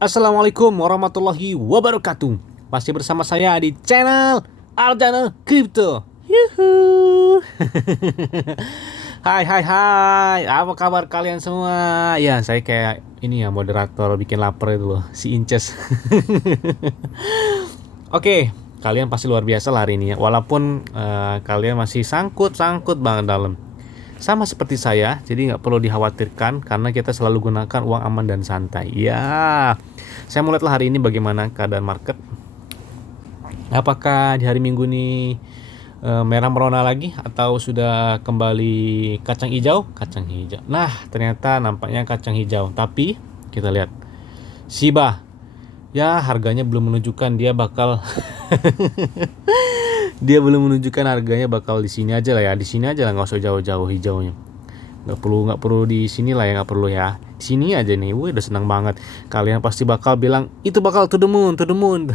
Assalamualaikum warahmatullahi wabarakatuh. Masih bersama saya di channel Arjana Crypto. Yuhu. Hai hai hai. Apa kabar kalian semua? Ya, saya kayak ini ya, moderator bikin lapar itu loh, si Inces. Oke, kalian pasti luar biasa lah hari ini ya. Walaupun kalian masih sangkut-sangkut banget dalam. Sama seperti saya, jadi nggak perlu dikhawatirkan karena kita selalu gunakan uang aman dan santai. Ya, saya mau lihatlah hari ini bagaimana keadaan market. Apakah di hari Minggu ini merah merona lagi atau sudah kembali kacang hijau? Kacang hijau. Nah, ternyata nampaknya kacang hijau. Tapi kita lihat Shiba. Ya, harganya belum menunjukkan dia bakal dia belum menunjukkan harganya bakal di sini aja lah ya, di sini aja lah, nggak usah jauh-jauh hijaunya, nggak perlu di sini lah ya, nggak perlu ya, di sini aja nih. Wih, udah senang banget. Kalian pasti bakal bilang itu bakal to the moon, to the moon.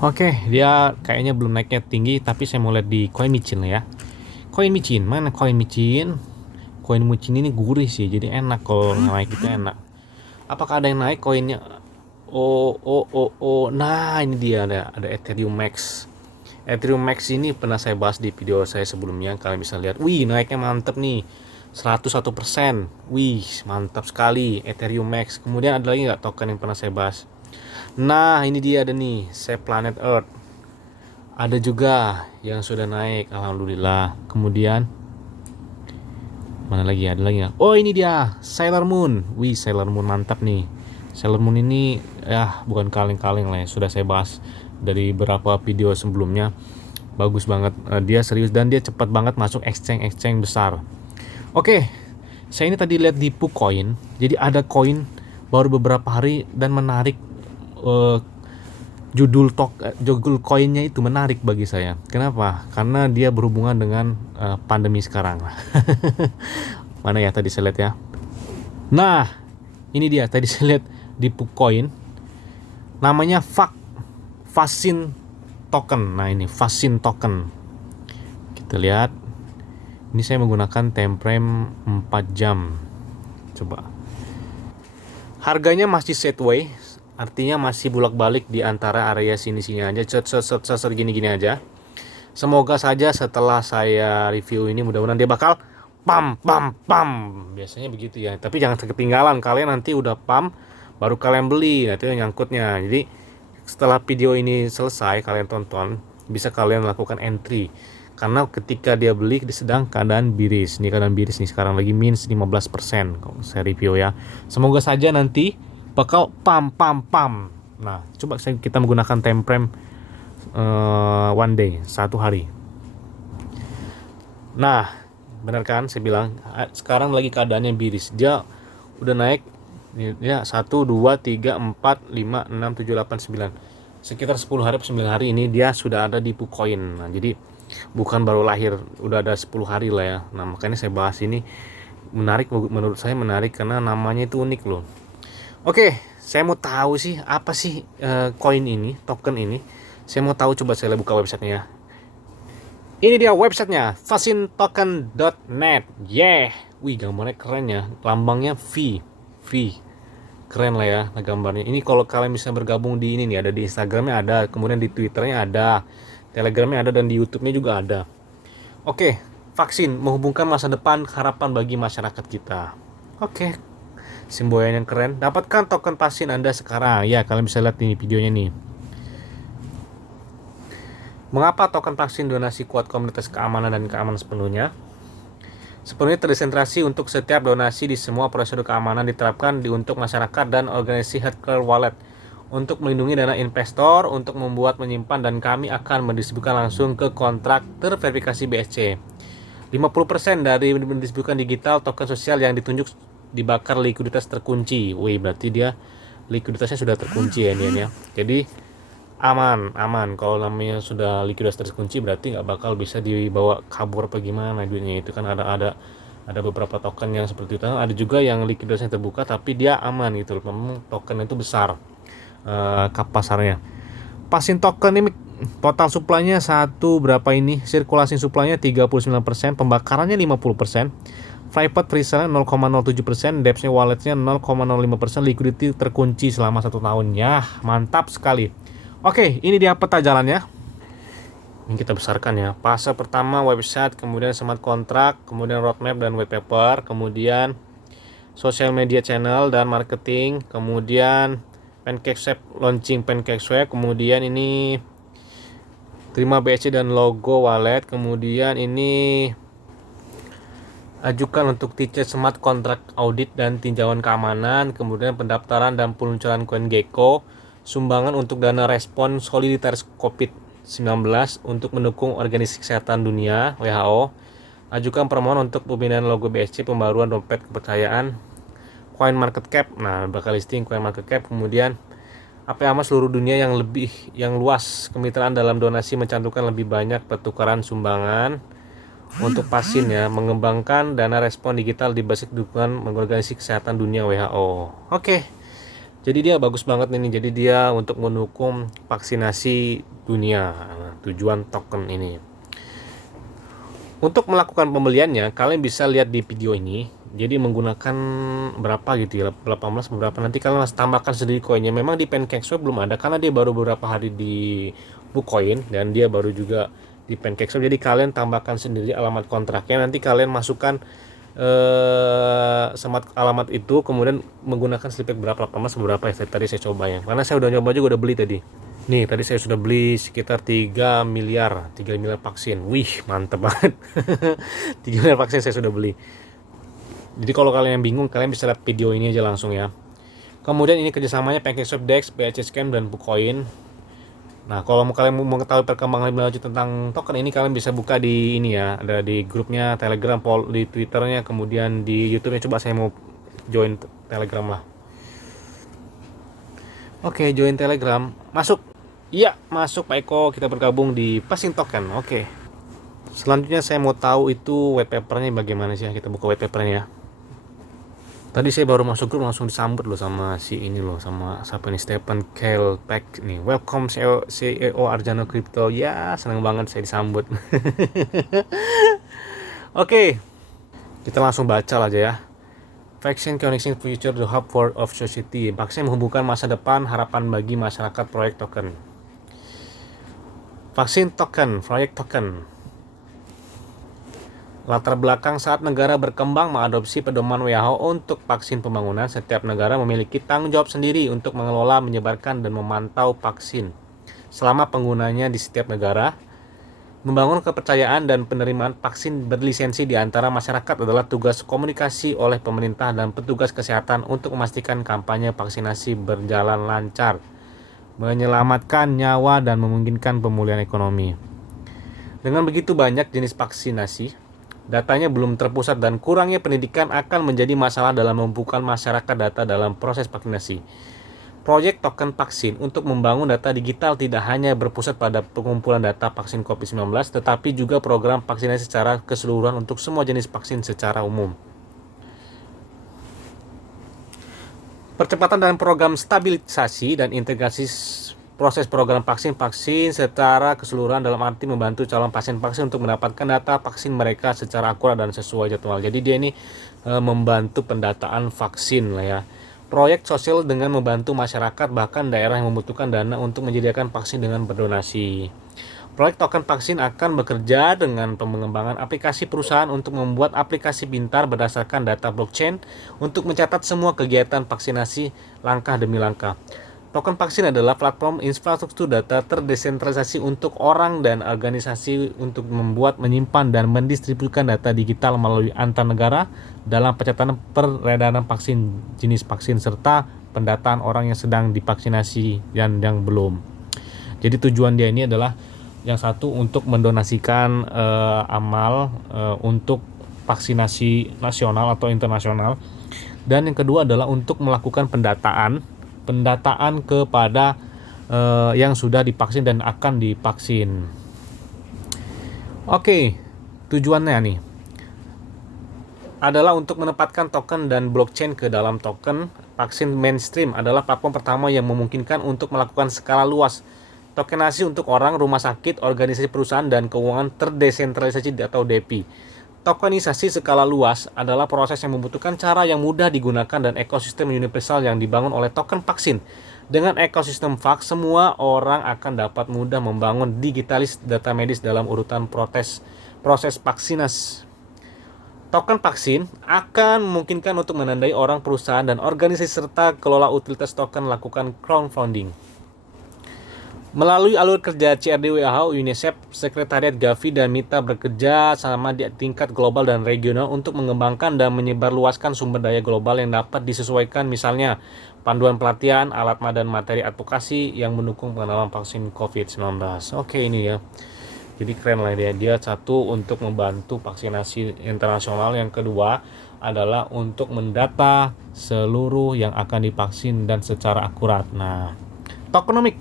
Oke, dia kayaknya belum naiknya tinggi, tapi saya mau lihat di koin micin lah ya. Koin micin, mana koin micin? Koin micin ini gurih sih, jadi enak kalau naik itu enak. Apakah ada yang naik koinnya? Oh. Nah, ini dia ada Ethereum Max. Ethereum Max ini pernah saya bahas di video saya sebelumnya. Kalian bisa lihat. Wih, naiknya mantep nih. 101%. Wih, mantap sekali Ethereum Max. Kemudian ada lagi nggak token yang pernah saya bahas? Nah, ini dia ada nih, Save Planet Earth. Ada juga yang sudah naik, alhamdulillah. Kemudian mana lagi? Ada lagi nggak? Oh, ini dia, Sailor Moon. Wih, Sailor Moon mantap nih. Sailor Moon ini ya bukan kaleng-kaleng lah ya, sudah saya bahas dari beberapa video sebelumnya. Bagus banget, dia serius dan dia cepat banget masuk exchange besar. Oke, saya ini tadi lihat di PuCoin. Jadi ada koin baru beberapa hari dan menarik. Judul koinnya itu menarik bagi saya. Kenapa? Karena dia berhubungan dengan pandemi sekarang. Mana ya tadi saya lihat ya. Nah, ini dia tadi saya lihat di PuCoin, namanya Facin token. Nah, ini Facin token. Kita lihat. Ini saya menggunakan time frame 4 jam. Coba. Harganya masih sideways, artinya masih bolak-balik di antara area sini-sini aja, set gini-gini aja. Semoga saja setelah saya review ini mudah-mudahan dia bakal pam. Biasanya begitu ya. Tapi jangan ketinggalan, kalian nanti udah pam baru kalian beli, nah itu yang nyangkutnya. Jadi setelah video ini selesai kalian tonton, bisa kalian lakukan entry. Karena ketika dia beli dia sedang keadaan biris. Ini keadaan biris nih, sekarang lagi minus 15% kalau saya review ya. Semoga saja nanti bakal pam. Nah, coba kita menggunakan time frame one day, 1 hari. Nah, benar kan saya bilang sekarang lagi keadaannya biris. Dia udah naik ya 1, 2, 3, 4, 5, 6, 7, 8, 9. Sekitar 10 hari 9 hari ini dia sudah ada di PuCoin. Nah, jadi bukan baru lahir, udah ada 10 hari lah ya. Nah, makanya saya bahas ini menarik, menurut saya menarik karena namanya itu unik loh. Oke, saya mau tahu sih apa sih koin ini, token ini. Saya mau tahu, coba saya buka websitenya. Ini dia websitenya, facintoken.net. Yeah. Wih, gambarnya keren ya. Lambangnya V. Keren lah ya gambarnya. Ini kalau kalian bisa bergabung di ini nih, ada di Instagramnya ada, kemudian di Twitternya ada, Telegramnya ada, dan di YouTube-nya juga ada. Oke, vaksin menghubungkan masa depan, harapan bagi masyarakat kita. Oke, simbolnya yang keren. Dapatkan token vaksin Anda sekarang. Ya, kalian bisa lihat ini videonya nih. Mengapa token vaksin donasi kuat komunitas keamanan dan keamanan sepenuhnya terdesentralisasi untuk setiap donasi di semua prosedur keamanan diterapkan untuk masyarakat dan organisasi hardware wallet untuk melindungi dana investor untuk membuat menyimpan, dan kami akan mendistribusikan langsung ke kontrak terverifikasi BSC. 50% dari mendistribusikan digital token sosial yang ditunjuk dibakar likuiditas terkunci. Wih, berarti dia likuiditasnya sudah terkunci ya ini ya. Jadi aman. Kalau namanya sudah likuiditas terkunci berarti nggak bakal bisa dibawa kabur apa gimana duitnya. Itu kan ada beberapa token yang seperti itu. Ada juga yang likuiditasnya terbuka tapi dia aman gitu. Memang token itu besar pasarnya. Facin token ini total supply-nya berapa ini? Sirkulasi supply-nya 39%, pembakarannya 50%. Freeport free sale 0,07%, depth-nya walletnya 0,05%, liquidity terkunci selama 1 tahun. Ya, mantap sekali. Oke, ini dia peta jalannya. Ini kita besarkan ya. Fase pertama website, kemudian smart contract, kemudian roadmap dan white paper, kemudian social media channel dan marketing, kemudian PancakeSwap launching PancakeSwap, kemudian ini terima BSC dan logo wallet, kemudian ini ajukan untuk ticket smart contract audit dan tinjauan keamanan, kemudian pendaftaran dan peluncuran CoinGecko, sumbangan untuk dana respon solidaritas COVID-19 untuk mendukung Organisasi Kesehatan Dunia WHO, ajukan permohonan untuk pemindahan logo BSC, pembaruan dompet kepercayaan, Coin Market Cap, nah bakal listing Coin Market Cap, kemudian APAMA seluruh dunia yang luas, kemitraan dalam donasi mencantumkan lebih banyak pertukaran sumbangan untuk vaksin ya, mengembangkan dana respon digital di basis dukungan Organisasi Kesehatan Dunia WHO. Oke. Jadi dia bagus banget ini. Jadi dia untuk mendukung vaksinasi dunia. Nah, tujuan token ini. Untuk melakukan pembeliannya, kalian bisa lihat di video ini. Jadi menggunakan berapa gitu ya, 18 beberapa. Nanti kalian harus tambahkan sendiri koinnya. Memang di PancakeSwap belum ada karena dia baru beberapa hari di Bitcoin dan dia baru juga di PancakeSwap. Jadi kalian tambahkan sendiri alamat kontraknya. Nanti kalian masukkan smart alamat itu, kemudian menggunakan slipback berapa 18 beberapa ya, tadi saya coba ya, karena saya udah nyoba juga, udah beli tadi. Nih tadi saya sudah beli sekitar 3 miliar vaksin. Wih mantep banget. 3 miliar vaksin saya sudah beli. Jadi kalau kalian yang bingung, kalian bisa lihat video ini aja langsung ya. Kemudian ini kerjasamanya PancakeSwap, DEX, BSC Scam, dan Bitcoin. Nah, kalau kalian mau mengetahui perkembangan lebih lanjut tentang token ini, kalian bisa buka di ini ya, ada di grupnya Telegram, di Twitternya, kemudian di YouTube-nya. Coba saya mau join Telegram lah. Oke, join Telegram. Masuk. Iya, masuk Pak Eko. Kita bergabung di Passing Token. Oke. Selanjutnya saya mau tahu itu white paper-nya bagaimana sih. Kita buka white paper-nya ya. Tadi saya baru masuk grup langsung disambut loh sama si ini loh, sama siapa nih, Stephen Kelpeck nih. Welcome CEO Arjano Crypto. Ya, senang banget saya disambut. Oke. Kita langsung baca aja ya. Vaksin Connecting Future the Hub for of Society. Vaksin menghubungkan masa depan, harapan bagi masyarakat, proyek token. Vaksin token, proyek token. Latar belakang saat negara berkembang mengadopsi pedoman WHO untuk vaksin pembangunan, setiap negara memiliki tanggung jawab sendiri untuk mengelola, menyebarkan, dan memantau vaksin selama penggunanya di setiap negara. Membangun kepercayaan dan penerimaan vaksin berlisensi di antara masyarakat adalah tugas komunikasi oleh pemerintah dan petugas kesehatan untuk memastikan kampanye vaksinasi berjalan lancar, menyelamatkan nyawa, dan memungkinkan pemulihan ekonomi. Dengan begitu banyak jenis vaksinasi, datanya belum terpusat dan kurangnya pendidikan akan menjadi masalah dalam membuka masyarakat data dalam proses vaksinasi. Proyek token vaksin untuk membangun data digital tidak hanya berpusat pada pengumpulan data vaksin COVID-19, tetapi juga program vaksinasi secara keseluruhan untuk semua jenis vaksin secara umum. Percepatan dalam program stabilisasi dan integrasi proses program vaksin secara keseluruhan dalam arti membantu calon pasien vaksin untuk mendapatkan data vaksin mereka secara akurat dan sesuai jadwal. Jadi dia ini membantu pendataan vaksin lah ya. Proyek sosial dengan membantu masyarakat bahkan daerah yang membutuhkan dana untuk menyediakan vaksin dengan berdonasi. Proyek token vaksin akan bekerja dengan pengembangan aplikasi perusahaan untuk membuat aplikasi pintar berdasarkan data blockchain untuk mencatat semua kegiatan vaksinasi langkah demi langkah. Token vaksin adalah platform infrastruktur data terdesentralisasi untuk orang dan organisasi untuk membuat, menyimpan, dan mendistribusikan data digital melalui antar negara dalam pencatatan peredaran vaksin, jenis vaksin, serta pendataan orang yang sedang divaksinasi dan yang belum. Jadi tujuan dia ini adalah yang satu untuk mendonasikan amal untuk vaksinasi nasional atau internasional, dan yang kedua adalah untuk melakukan pendataan kepada yang sudah divaksin dan akan divaksin. Oke, tujuannya nih adalah untuk menempatkan token dan blockchain ke dalam token. Vaksin mainstream adalah platform pertama yang memungkinkan untuk melakukan skala luas tokenasi untuk orang, rumah sakit, organisasi perusahaan, dan keuangan terdesentralisasi atau DeFi. Tokenisasi skala luas adalah proses yang membutuhkan cara yang mudah digunakan dan ekosistem universal yang dibangun oleh token vaksin. Dengan ekosistem VAX, semua orang akan dapat mudah membangun digitalis data medis dalam urutan proses vaksinasi. Token vaksin akan memungkinkan untuk menandai orang, perusahaan, dan organisasi serta kelola utilitas token lakukan crowdfunding. Melalui alur kerja CRD WHO, UNICEF, Sekretariat Gavi, dan MITA bekerja sama di tingkat global dan regional untuk mengembangkan dan menyebarluaskan sumber daya global yang dapat disesuaikan, misalnya panduan pelatihan, alat dan materi advokasi yang mendukung pengenalan vaksin COVID-19. Oke, ini ya. Jadi keren lah dia satu untuk membantu vaksinasi internasional, yang kedua adalah untuk mendata seluruh yang akan divaksin dan secara akurat. Nah, tokenomic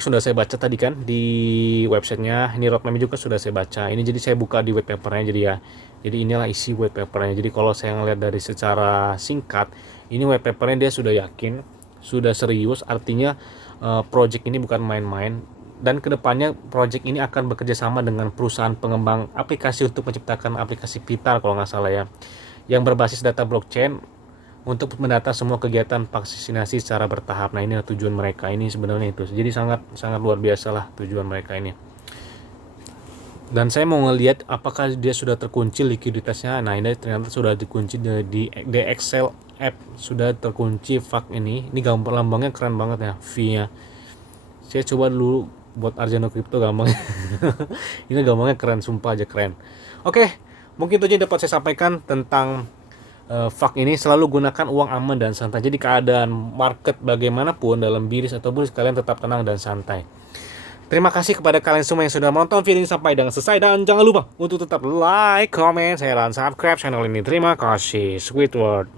sudah saya baca tadi kan di websitenya. Ini roadmap juga sudah saya baca. Ini jadi saya buka di white papernya, jadi inilah isi white papernya. Jadi kalau saya ngeliat dari secara singkat, ini white papernya dia sudah yakin, sudah serius, artinya project ini bukan main-main, dan kedepannya project ini akan bekerja sama dengan perusahaan pengembang aplikasi untuk menciptakan aplikasi pintar kalau nggak salah ya, yang berbasis data blockchain untuk mendata semua kegiatan vaksinasi secara bertahap. Nah, ini tujuan mereka ini sebenarnya itu. Jadi sangat luar biasa lah tujuan mereka ini. Dan saya mau ngelihat apakah dia sudah terkunci likuiditasnya. Nah, ini ternyata sudah dikunci di Excel app, sudah terkunci VAX ini. Ini gambar lambangnya keren banget ya, V-nya. Saya coba dulu buat Arjano Crypto gampangnya. Ini gambarnya keren, sumpah aja keren. Oke, mungkin itu aja dapat saya sampaikan tentang VAX ini. Selalu gunakan uang aman dan santai. Jadi keadaan market bagaimanapun, dalam bearish atau bullish, kalian tetap tenang dan santai. Terima kasih kepada kalian semua yang sudah menonton video ini sampai dengan selesai, dan jangan lupa untuk tetap like, comment, share, dan subscribe channel ini. Terima kasih. Squidward.